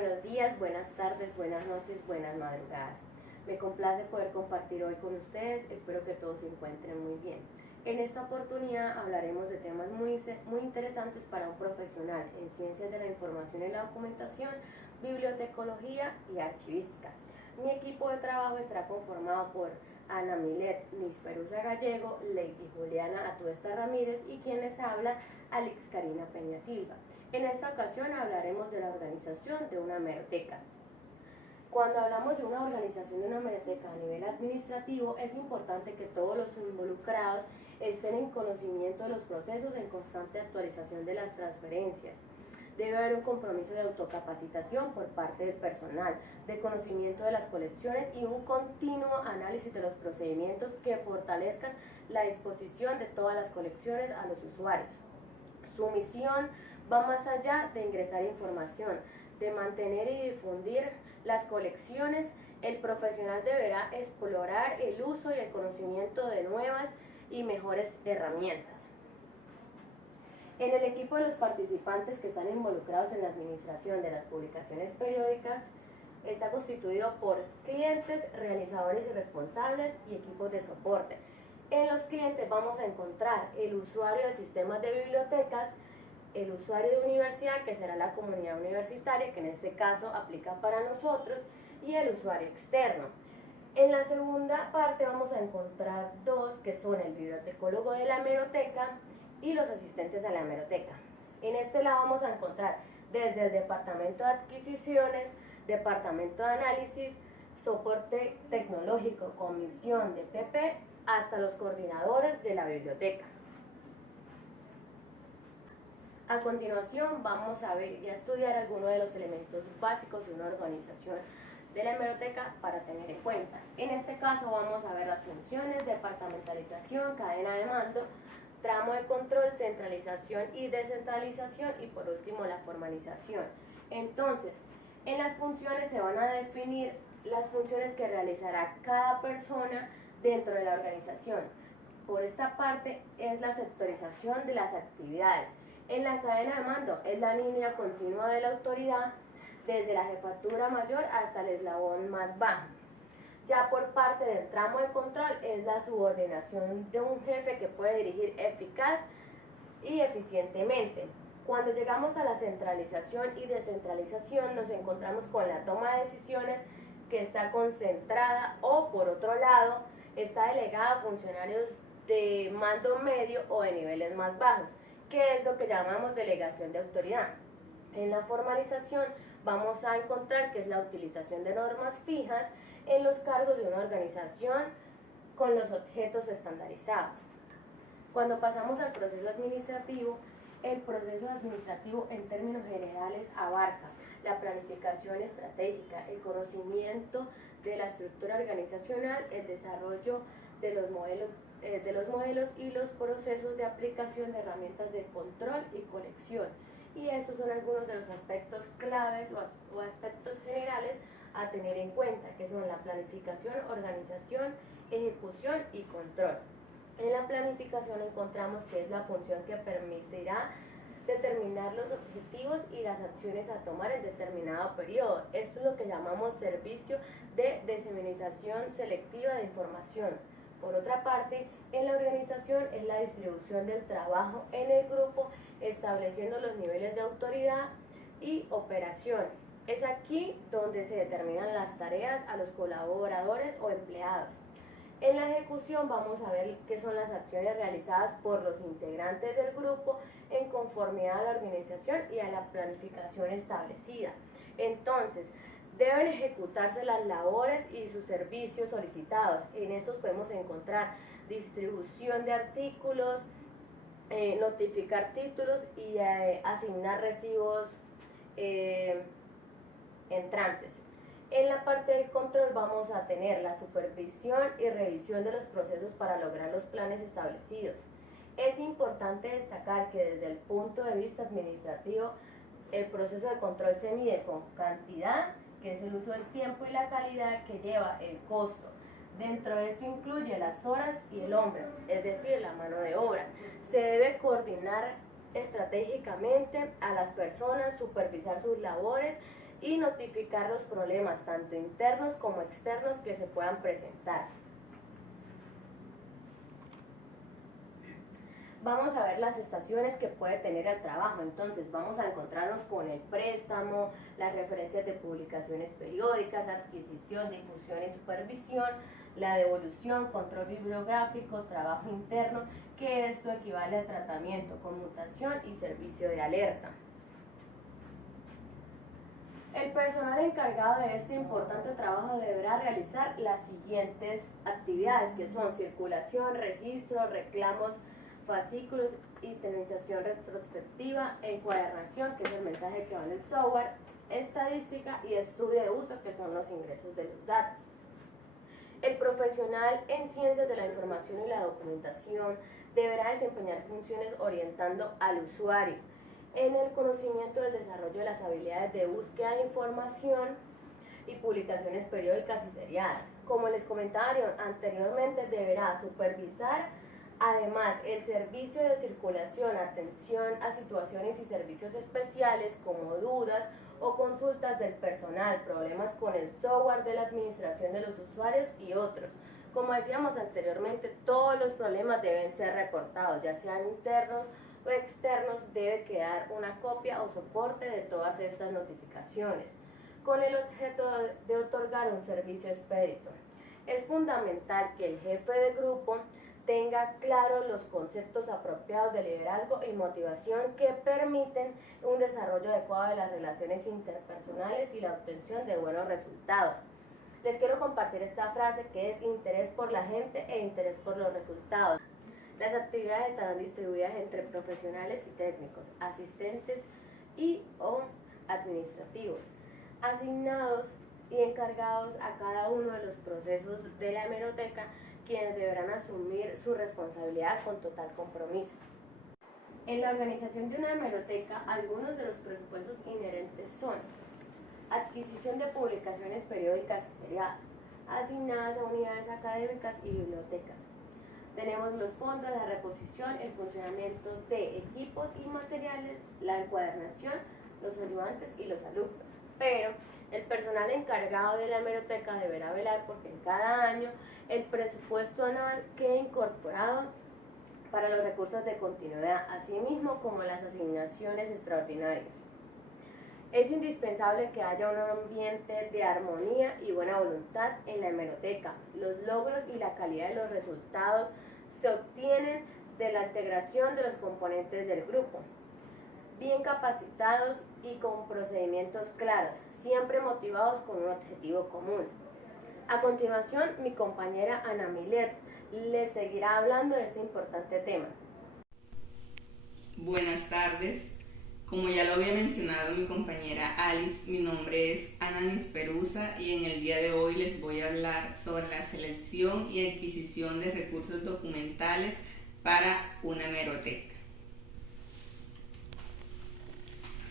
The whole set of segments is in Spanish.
Buenos días, buenas tardes, buenas noches, buenas madrugadas. Me complace poder compartir hoy con ustedes, espero que todos se encuentren muy bien. En esta oportunidad hablaremos de temas muy interesantes para un profesional en ciencias de la información y la documentación, bibliotecología y archivística. Mi equipo de trabajo estará conformado por Ana Milet Nisperusa Gallego, Lady Juliana Atuesta Ramírez y quien les habla, Alex Karina Peña Silva. En esta ocasión hablaremos de la organización de una hemeroteca. Cuando hablamos de una organización de una hemeroteca a nivel administrativo, es importante que todos los involucrados estén en conocimiento de los procesos en constante actualización de las transferencias. Debe haber un compromiso de autocapacitación por parte del personal, de conocimiento de las colecciones y un continuo análisis de los procedimientos que fortalezcan la disposición de todas las colecciones a los usuarios. Su misión va más allá de ingresar información, de mantener y difundir las colecciones. El profesional deberá explorar el uso y el conocimiento de nuevas y mejores herramientas. En el equipo de los participantes que están involucrados en la administración de las publicaciones periódicas está constituido por clientes, realizadores y responsables y equipos de soporte. En los clientes vamos a encontrar el usuario de sistemas de bibliotecas, el usuario de universidad, que será la comunidad universitaria, que en este caso aplica para nosotros, y el usuario externo. En la segunda parte vamos a encontrar dos, que son el bibliotecólogo de la hemeroteca y los asistentes a la hemeroteca. En este lado vamos a encontrar desde el departamento de adquisiciones, departamento de análisis, soporte tecnológico, comisión de PP, hasta los coordinadores de la biblioteca. A continuación vamos a ver y a estudiar algunos de los elementos básicos de una organización de la hemeroteca para tener en cuenta. En este caso vamos a ver las funciones, departamentalización, cadena de mando, tramo de control, centralización y descentralización y por último la formalización. Entonces, en las funciones se van a definir las funciones que realizará cada persona dentro de la organización. Por esta parte es la sectorización de las actividades. En la cadena de mando es la línea continua de la autoridad desde la jefatura mayor hasta el eslabón más bajo. Ya por parte del tramo de control es la subordinación de un jefe que puede dirigir eficaz y eficientemente. Cuando llegamos a la centralización y descentralización nos encontramos con la toma de decisiones que está concentrada o por otro lado está delegada a funcionarios de mando medio o de niveles más bajos, que es lo que llamamos delegación de autoridad. En la formalización vamos a encontrar que es la utilización de normas fijas en los cargos de una organización con los objetos estandarizados. Cuando pasamos al proceso administrativo, el proceso administrativo en términos generales abarca la planificación estratégica, el conocimiento de la estructura organizacional, el desarrollo de los modelos y los procesos de aplicación de herramientas de control y colección. Y estos son algunos de los aspectos claves o aspectos generales a tener en cuenta, que son la planificación, organización, ejecución y control. En la planificación encontramos que es la función que permitirá determinar los objetivos y las acciones a tomar en determinado periodo. Esto es lo que llamamos servicio de diseminación selectiva de información. Por otra parte, en la organización es la distribución del trabajo en el grupo, estableciendo los niveles de autoridad y operación. Es aquí donde se determinan las tareas a los colaboradores o empleados. En la ejecución vamos a ver qué son las acciones realizadas por los integrantes del grupo en conformidad a la organización y a la planificación establecida. Entonces, deben ejecutarse las labores y sus servicios solicitados. En estos podemos encontrar distribución de artículos, notificar títulos y asignar recibos entrantes. En la parte del control vamos a tener la supervisión y revisión de los procesos para lograr los planes establecidos. Es importante destacar que desde el punto de vista administrativo, el proceso de control se mide con cantidad, que es el uso del tiempo, y la calidad, que lleva el costo. Dentro de esto incluye las horas y el hombre, es decir, la mano de obra. Se debe coordinar estratégicamente a las personas, supervisar sus labores y notificar los problemas tanto internos como externos que se puedan presentar. Vamos a ver las estaciones que puede tener el trabajo. Entonces vamos a encontrarnos con el préstamo, las referencias de publicaciones periódicas, adquisición, difusión y supervisión, la devolución, control bibliográfico, trabajo interno, que esto equivale a tratamiento, conmutación y servicio de alerta. El personal encargado de este importante trabajo deberá realizar las siguientes actividades, que son circulación, registro, reclamos, fascículos, itemización retrospectiva, encuadernación, que es el mensaje que va en el software, estadística y estudio de uso, que son los ingresos de los datos. El profesional en ciencias de la información y la documentación deberá desempeñar funciones orientando al usuario en el conocimiento del desarrollo de las habilidades de búsqueda de información y publicaciones periódicas y seriadas. Como les comentaba anteriormente, deberá supervisar además el servicio de circulación, atención a situaciones y servicios especiales como dudas o consultas del personal, problemas con el software de la administración de los usuarios y otros. Como decíamos anteriormente, todos los problemas deben ser reportados, ya sean internos o externos. Debe quedar una copia o soporte de todas estas notificaciones, con el objeto de otorgar un servicio expedito. Es fundamental que el jefe de grupo tenga claros los conceptos apropiados de liderazgo y motivación que permiten un desarrollo adecuado de las relaciones interpersonales y la obtención de buenos resultados. Les quiero compartir esta frase, que es interés por la gente e interés por los resultados. Las actividades estarán distribuidas entre profesionales y técnicos, asistentes y o administrativos, asignados y encargados a cada uno de los procesos de la hemeroteca, quienes deberán asumir su responsabilidad con total compromiso. En la organización de una hemeroteca, algunos de los presupuestos inherentes son adquisición de publicaciones periódicas y seriadas, asignadas a unidades académicas y bibliotecas. Tenemos los fondos, la reposición, el funcionamiento de equipos y materiales, la encuadernación, los ayudantes y los alumnos. Pero el personal encargado de la hemeroteca deberá velar porque en cada año el presupuesto anual quede incorporado para los recursos de continuidad, así mismo como las asignaciones extraordinarias. Es indispensable que haya un ambiente de armonía y buena voluntad en la hemeroteca. Los logros y la calidad de los resultados se obtienen de la integración de los componentes del grupo, bien capacitados y con procedimientos claros, siempre motivados con un objetivo común. A continuación, mi compañera Ana Milet les seguirá hablando de este importante tema. Buenas tardes. Como ya lo había mencionado mi compañera Alice, mi nombre es Ana Nisperusa y en el día de hoy les voy a hablar sobre la selección y adquisición de recursos documentales para una hemeroteca.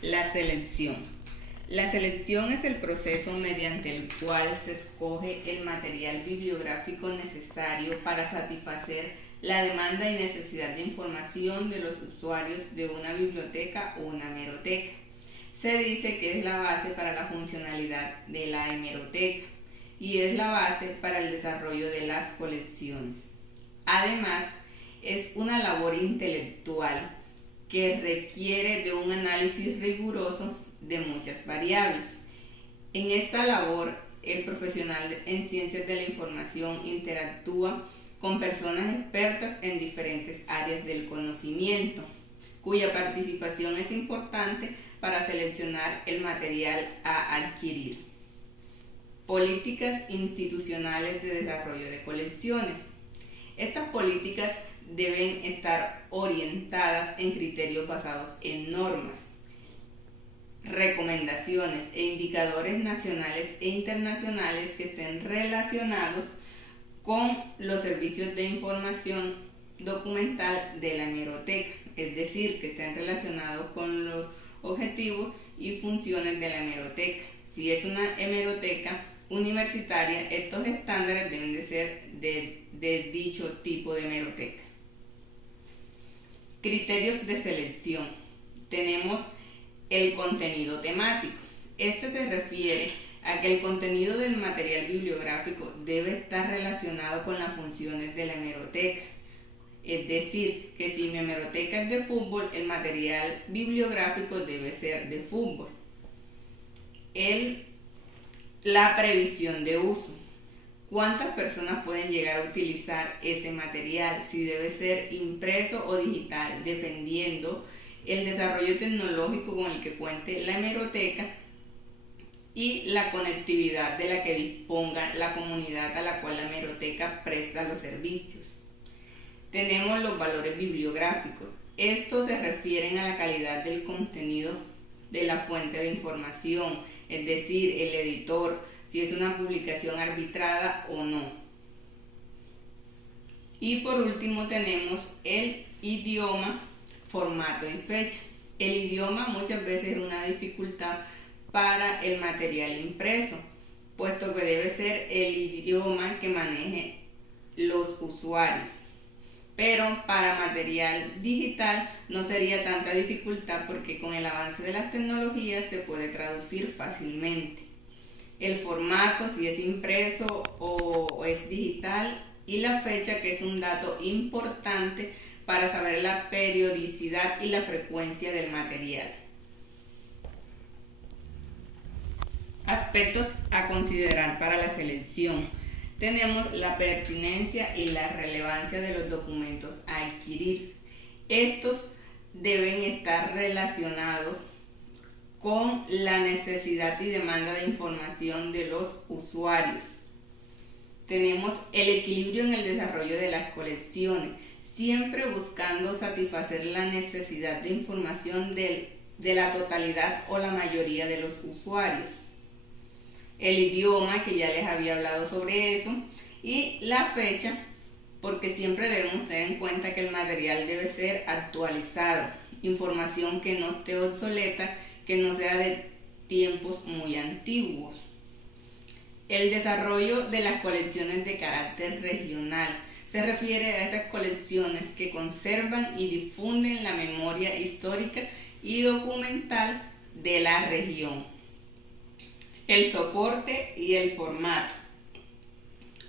La selección. La selección es el proceso mediante el cual se escoge el material bibliográfico necesario para satisfacer la demanda y necesidad de información de los usuarios de una biblioteca o una hemeroteca. Se dice que es la base para la funcionalidad de la hemeroteca y es la base para el desarrollo de las colecciones. Además, es una labor intelectual que requiere de un análisis riguroso de muchas variables. En esta labor, el profesional en ciencias de la información interactúa con personas expertas en diferentes áreas del conocimiento, cuya participación es importante para seleccionar el material a adquirir. Políticas institucionales de desarrollo de colecciones. Estas políticas deben estar orientadas en criterios basados en normas, recomendaciones e indicadores nacionales e internacionales que estén relacionados con los servicios de información documental de la hemeroteca, es decir, que estén relacionados con los objetivos y funciones de la hemeroteca. Si es una hemeroteca universitaria, estos estándares deben de ser de dicho tipo de hemeroteca. Criterios de selección. Tenemos el contenido temático. Este se refiere a que el contenido del material bibliográfico debe estar relacionado con las funciones de la hemeroteca. Es decir, que si mi hemeroteca es de fútbol, el material bibliográfico debe ser de fútbol. La previsión de uso. ¿Cuántas personas pueden llegar a utilizar ese material? Si debe ser impreso o digital, dependiendo el desarrollo tecnológico con el que cuente la hemeroteca y la conectividad de la que disponga la comunidad a la cual la hemeroteca presta los servicios. Tenemos los valores bibliográficos. Estos se refieren a la calidad del contenido de la fuente de información, es decir, el editor, si es una publicación arbitrada o no. Y por último tenemos el idioma, formato y fecha. El idioma muchas veces es una dificultad para el material impreso, puesto que debe ser el idioma que maneje los usuarios. Pero para material digital no sería tanta dificultad porque con el avance de las tecnologías se puede traducir fácilmente. El formato, si es impreso o es digital, y la fecha, que es un dato importante para saber la periodicidad y la frecuencia del material. Aspectos a considerar para la selección. Tenemos la pertinencia y la relevancia de los documentos a adquirir. Estos deben estar relacionados con la necesidad y demanda de información de los usuarios. Tenemos el equilibrio en el desarrollo de las colecciones, siempre buscando satisfacer la necesidad de información de la totalidad o la mayoría de los usuarios. El idioma, que ya les había hablado sobre eso, y la fecha, porque siempre debemos tener en cuenta que el material debe ser actualizado, información que no esté obsoleta, que no sea de tiempos muy antiguos. El desarrollo de las colecciones de carácter regional se refiere a esas colecciones que conservan y difunden la memoria histórica y documental de la región. El soporte y el formato.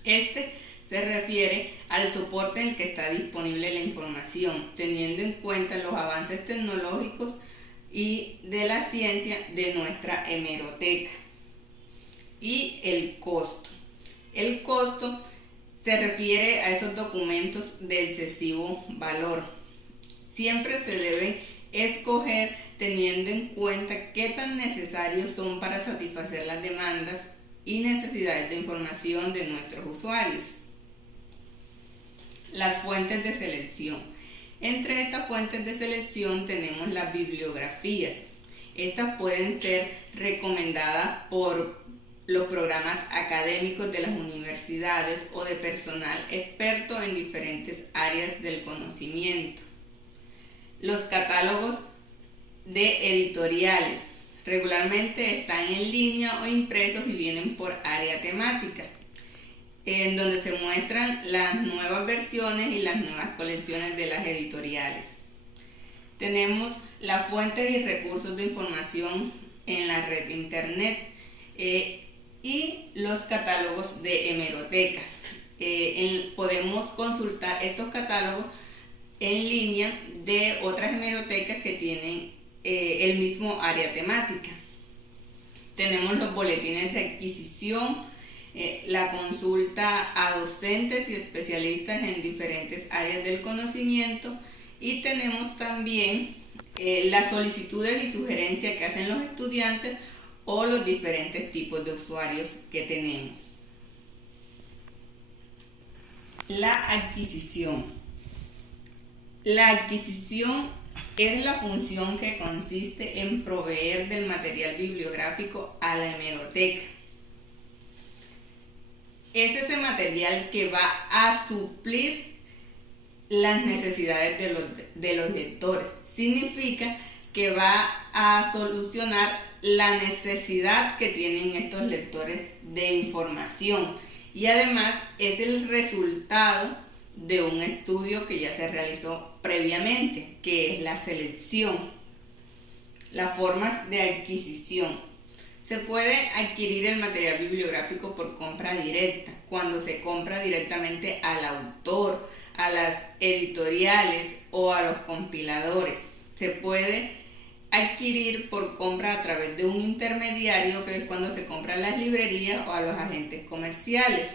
Este se refiere al soporte en el que está disponible la información, teniendo en cuenta los avances tecnológicos y de la ciencia de nuestra hemeroteca. Y el costo. El costo se refiere a esos documentos de excesivo valor. Siempre se deben escoger teniendo en cuenta qué tan necesarios son para satisfacer las demandas y necesidades de información de nuestros usuarios. Las fuentes de selección. Entre estas fuentes de selección tenemos las bibliografías. Estas pueden ser recomendadas por los programas académicos de las universidades o de personal experto en diferentes áreas del conocimiento. Los catálogos de editoriales regularmente están en línea o impresos y vienen por área temática, en donde se muestran las nuevas versiones y las nuevas colecciones de las editoriales. Tenemos las fuentes y recursos de información en la red internet y los catálogos de hemerotecas. Podemos consultar estos catálogos en línea de otras hemerotecas que tienen el mismo área temática. Tenemos los boletines de adquisición, la consulta a docentes y especialistas en diferentes áreas del conocimiento, y tenemos también las solicitudes y sugerencias que hacen los estudiantes o los diferentes tipos de usuarios que tenemos. La adquisición. La adquisición es la función que consiste en proveer del material bibliográfico a la hemeroteca. Es ese material que va a suplir las necesidades de los lectores. Significa que va a solucionar la necesidad que tienen estos lectores de información, y además es el resultado de un estudio que ya se realizó previamente, que es la selección. Las formas de adquisición. Se puede adquirir el material bibliográfico por compra directa, cuando se compra directamente al autor, a las editoriales o a los compiladores. Se puede adquirir por compra a través de un intermediario, que es cuando se compra a las librerías o a los agentes comerciales,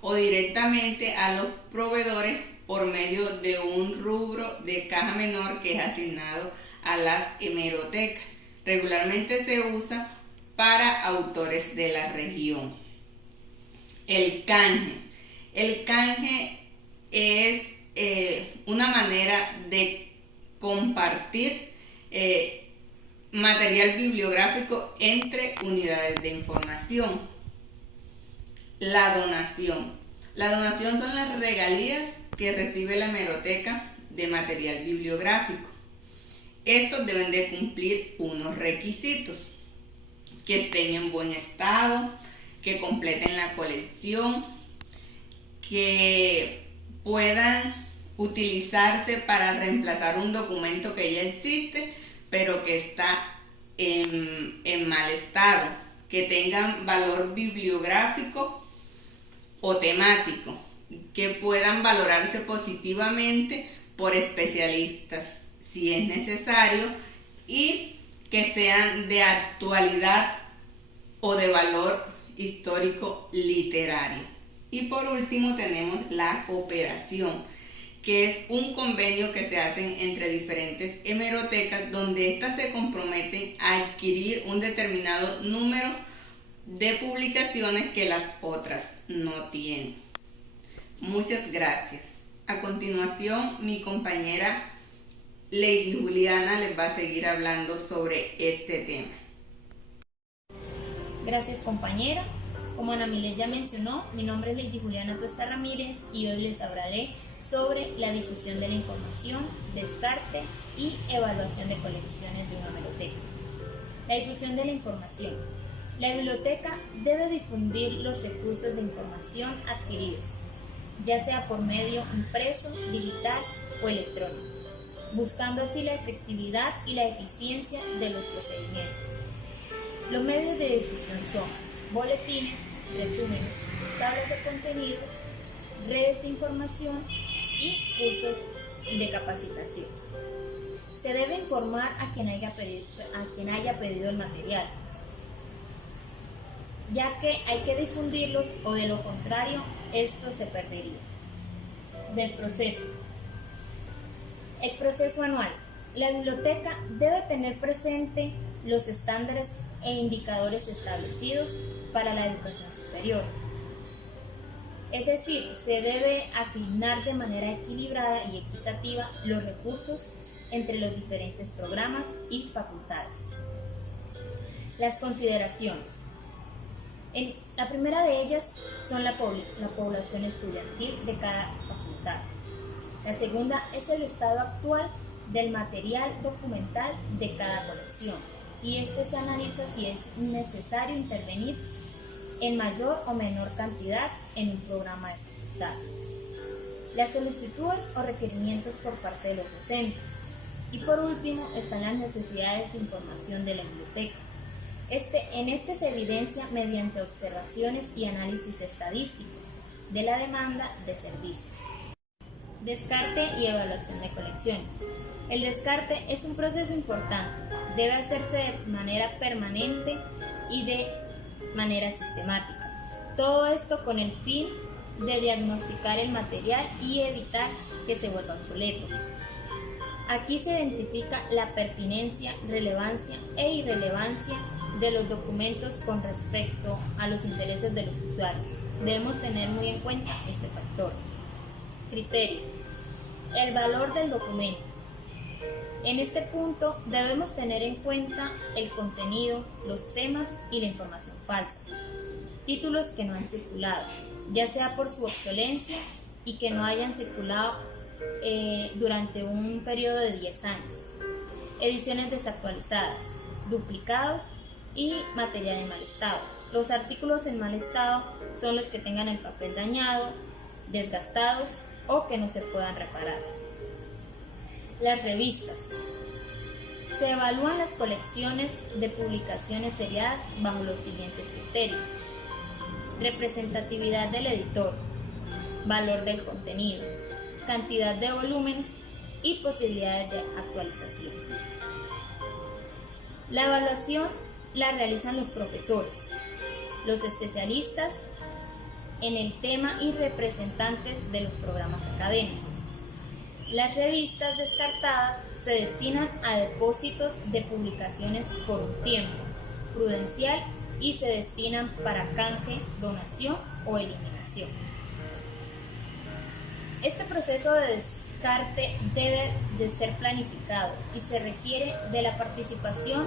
o directamente a los proveedores por medio de un rubro de caja menor que es asignado a las hemerotecas. Regularmente se usa para autores de la región. El canje. El canje es una manera de compartir material bibliográfico entre unidades de información. La donación. La donación son las regalías que recibe la hemeroteca de material bibliográfico. Estos deben de cumplir unos requisitos: que estén en buen estado, que completen la colección, que puedan utilizarse para reemplazar un documento que ya existe, pero que está en mal estado, que tengan valor bibliográfico o temático, que puedan valorarse positivamente por especialistas si es necesario, y que sean de actualidad o de valor histórico literario. Y por último tenemos la cooperación, que es un convenio que se hace entre diferentes hemerotecas, donde éstas se comprometen a adquirir un determinado número de publicaciones que las otras no tienen. Muchas gracias. A continuación, mi compañera Lady Juliana les va a seguir hablando sobre este tema. Gracias, compañera. Como Ana Milet ya mencionó, mi nombre es Lady Juliana Tuesta Ramírez y hoy les hablaré sobre la difusión de la información, descarte y evaluación de colecciones de una biblioteca. La difusión de la información. La biblioteca debe difundir los recursos de información adquiridos, ya sea por medio impreso, digital o electrónico, buscando así la efectividad y la eficiencia de los procedimientos. Los medios de difusión son boletines, resúmenes, tablas de contenido, redes de información y cursos de capacitación. Se debe informar a quien haya pedido el material, ya que hay que difundirlos o de lo contrario, esto se perdería. Del proceso. El proceso anual. La biblioteca debe tener presente los estándares e indicadores establecidos para la educación superior. Es decir, se debe asignar de manera equilibrada y equitativa los recursos entre los diferentes programas y facultades. Las consideraciones. La primera de ellas son la población estudiantil de cada facultad. La segunda es el estado actual del material documental de cada colección, y este se analiza si es necesario intervenir en mayor o menor cantidad en un programa de facultad. Las solicitudes o requerimientos por parte de los docentes. Y por último están las necesidades de información de la biblioteca. En este se evidencia mediante observaciones y análisis estadísticos de la demanda de servicios. Descarte y evaluación de colecciones. El descarte es un proceso importante, debe hacerse de manera permanente y de manera sistemática. Todo esto con el fin de diagnosticar el material y evitar que se vuelva obsoleto. Aquí se identifica la pertinencia, relevancia e irrelevancia de los documentos con respecto a los intereses de los usuarios. Debemos tener muy en cuenta este factor. Criterios. El valor del documento. En este punto debemos tener en cuenta el contenido, los temas y la información falsa. Títulos que no han circulado, ya sea por su obsolencia y que no hayan circulado durante un periodo de 10 años. Ediciones desactualizadas, duplicados y material en mal estado. Los artículos en mal estado son los que tengan el papel dañado, desgastados o que no se puedan reparar. Las revistas. Se evalúan las colecciones de publicaciones seriadas bajo los siguientes criterios: representatividad del editor, valor del contenido, cantidad de volúmenes y posibilidades de actualización. La evaluación la realizan los profesores, los especialistas en el tema y representantes de los programas académicos. Las revistas descartadas se destinan a depósitos de publicaciones por un tiempo prudencial y se destinan para canje, donación o eliminación. Este proceso de descarte debe de ser planificado y se requiere de la participación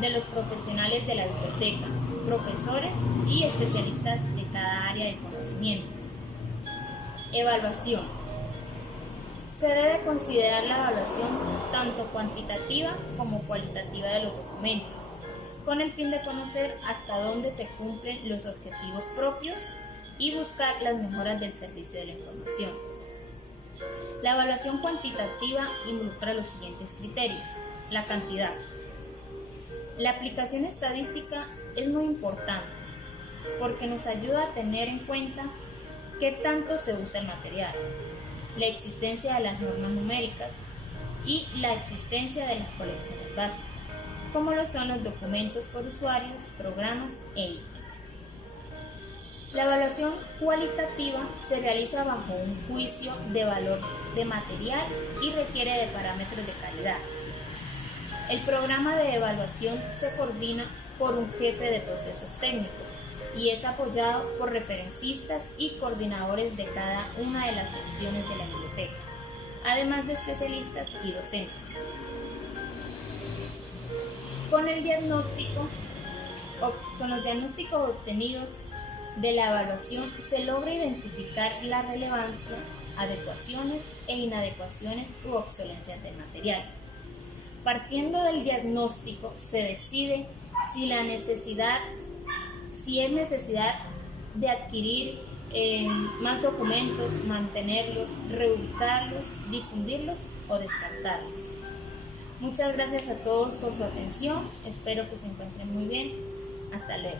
de los profesionales de la biblioteca, profesores y especialistas de cada área de conocimiento. Evaluación. Se debe considerar la evaluación tanto cuantitativa como cualitativa de los documentos, con el fin de conocer hasta dónde se cumplen los objetivos propios y buscar las mejoras del servicio de la información. La evaluación cuantitativa involucra los siguientes criterios: la cantidad. La aplicación estadística es muy importante porque nos ayuda a tener en cuenta qué tanto se usa el material, la existencia de las normas numéricas y la existencia de las colecciones básicas, como lo son los documentos por usuarios, programas e ítems. La evaluación cualitativa se realiza bajo un juicio de valor de material y requiere de parámetros de calidad. El programa de evaluación se coordina por un jefe de procesos técnicos y es apoyado por referencistas y coordinadores de cada una de las secciones de la biblioteca, además de especialistas y docentes. Con los diagnósticos obtenidos de la evaluación se logra identificar la relevancia, adecuaciones e inadecuaciones u obsolencias del material. Partiendo del diagnóstico se decide si es necesidad de adquirir más documentos, mantenerlos, reubicarlos, difundirlos o descartarlos. Muchas gracias a todos por su atención, espero que se encuentren muy bien, hasta luego.